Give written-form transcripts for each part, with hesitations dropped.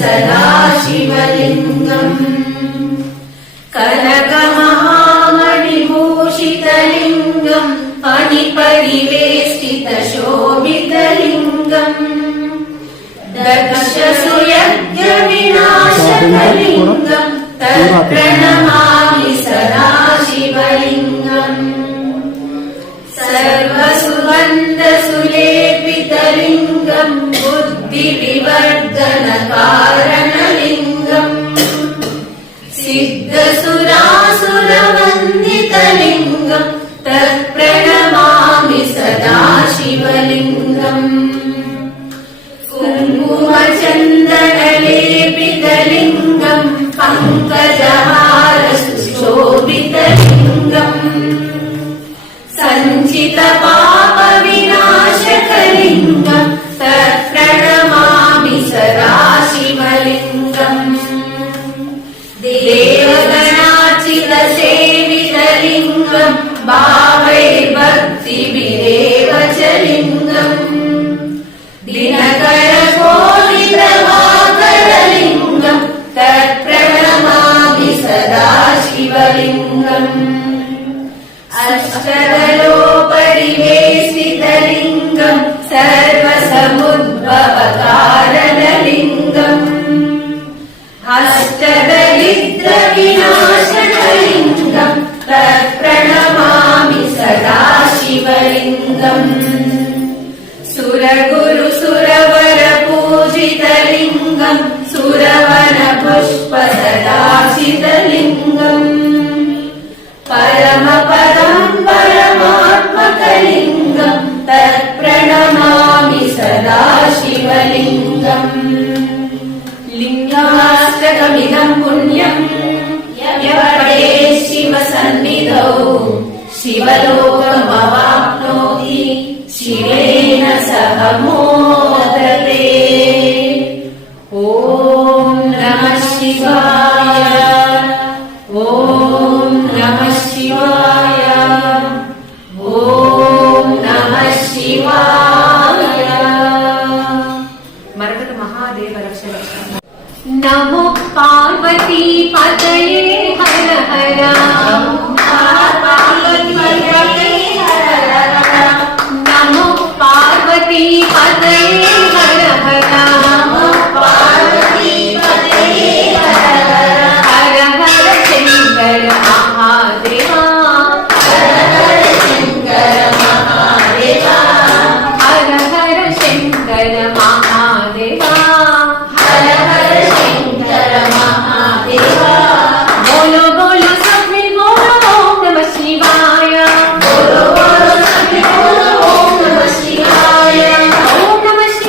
सदाशिवलिङ्गम् कनकमहामणिभूषितलिङ्गम् फणिपरिवेष्टितशोभितलिङ्गम् दक्षसुयज्ञविनाशकलिङ्गम् तत्प्रणमामि सदाशिवलिङ्गम् सर्वसुगन्धसुलेपितलिङ्गम् बुद्धिविवर्धनकारणलिङ्गम् सिद्धसुरासुरवन्दितलिङ्गम् तत्प्रणमामि सदाशिवलिङ्गम् कुङ्कुमचन्दनलेपितलिङ्गम् पङ्कजहारसुशोभितलिङ्गम् सञ्चितपापविनाशकलिङ्गम् तत्प्रणमामि सदाशिवलिङ्गम् देवगणार्चितसेवितलिङ्गम् भावैर्भक्तिभिरेव च लिङ्गम् दिनकरकोटिप्रभाकरलिङ्गम् तत्प्रणमामि सदाशिवलिङ्गम् अष्टदलोपरिवेष्टितलिङ्गम् सर्वसमुद्भवकारणलिङ्गम् अष्टदरिद्रविनाशकलिङ्गम् तत्प्रणमामि सदाशिवलिङ्गम् सुरगुरुसुरवरपूजितलिङ्गम् सुरवनपुष्पसदाशितलिङ्गम् परमपदम् परमात्मकलिङ्गम् तत्प्रणमामि सदाशिवलिङ्गम् लिङ्गाष्टकमिदम् पुण्यम् यपठेत् शिवसन्निधौ शिवलोकमवाप्नोति शिवेन सह मोदते। ॐ नमः शिवाय। ॐ नमः शिवाय। ॐ नमः शिवाय। मरगद महादेव रक्ष रक्ष। नमो पार्वती पतये हर हर। नमो पार्वती पतये हर हर। हर हर शंकर महादेवा। हर हर शंकर महादेवा। बोलो बोलो सब मिल बोलो ओम नमः शिवाय। बोलो बोलो सब मिल बोलो ओम नमः शिवाय। ओम नमः शिवाय।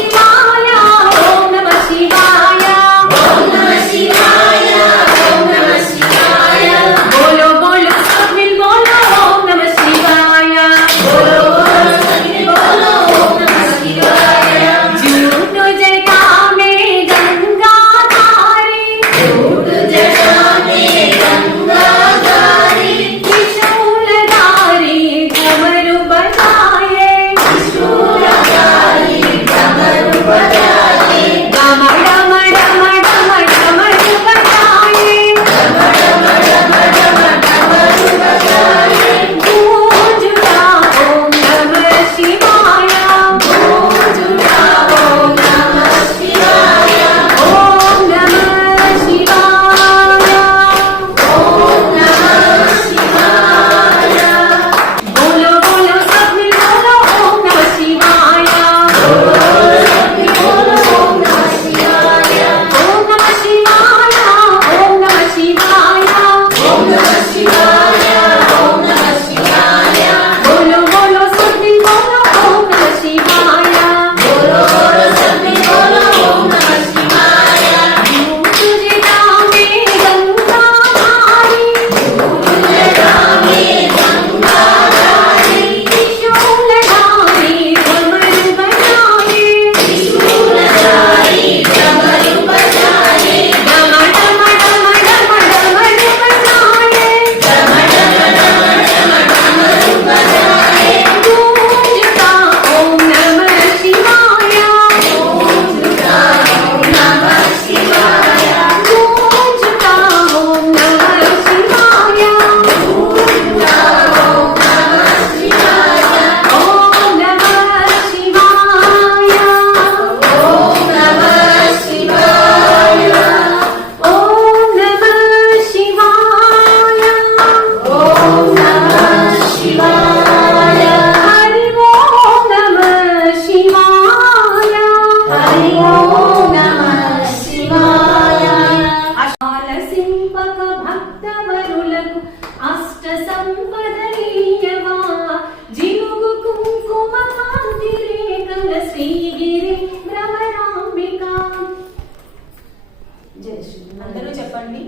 జయ శ్రీ అందరూ చెప్పండి.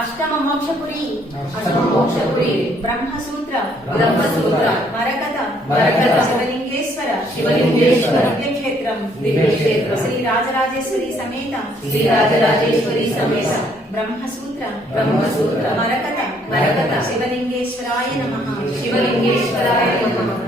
అష్టమ మోక్షపురి అష్టమ మోక్షపురి బ్రహ్మసూత్ర బ్రహ్మసూత్ర మరకత మరకత శివలింగేశ్వర శివలింగేశ్వర దివ్యక్షేత్రం దివ్యక్షేత్రం శ్రీ రాజరాజేశ్వరి సమేత శ్రీ రాజరాజేశ్వరి సమేత బ్రహ్మసూత్ర బ్రహ్మసూత్ర మరకత మరకత శివలింగేశ్వరాయ నమః శివలింగేశ్వరాయ నమః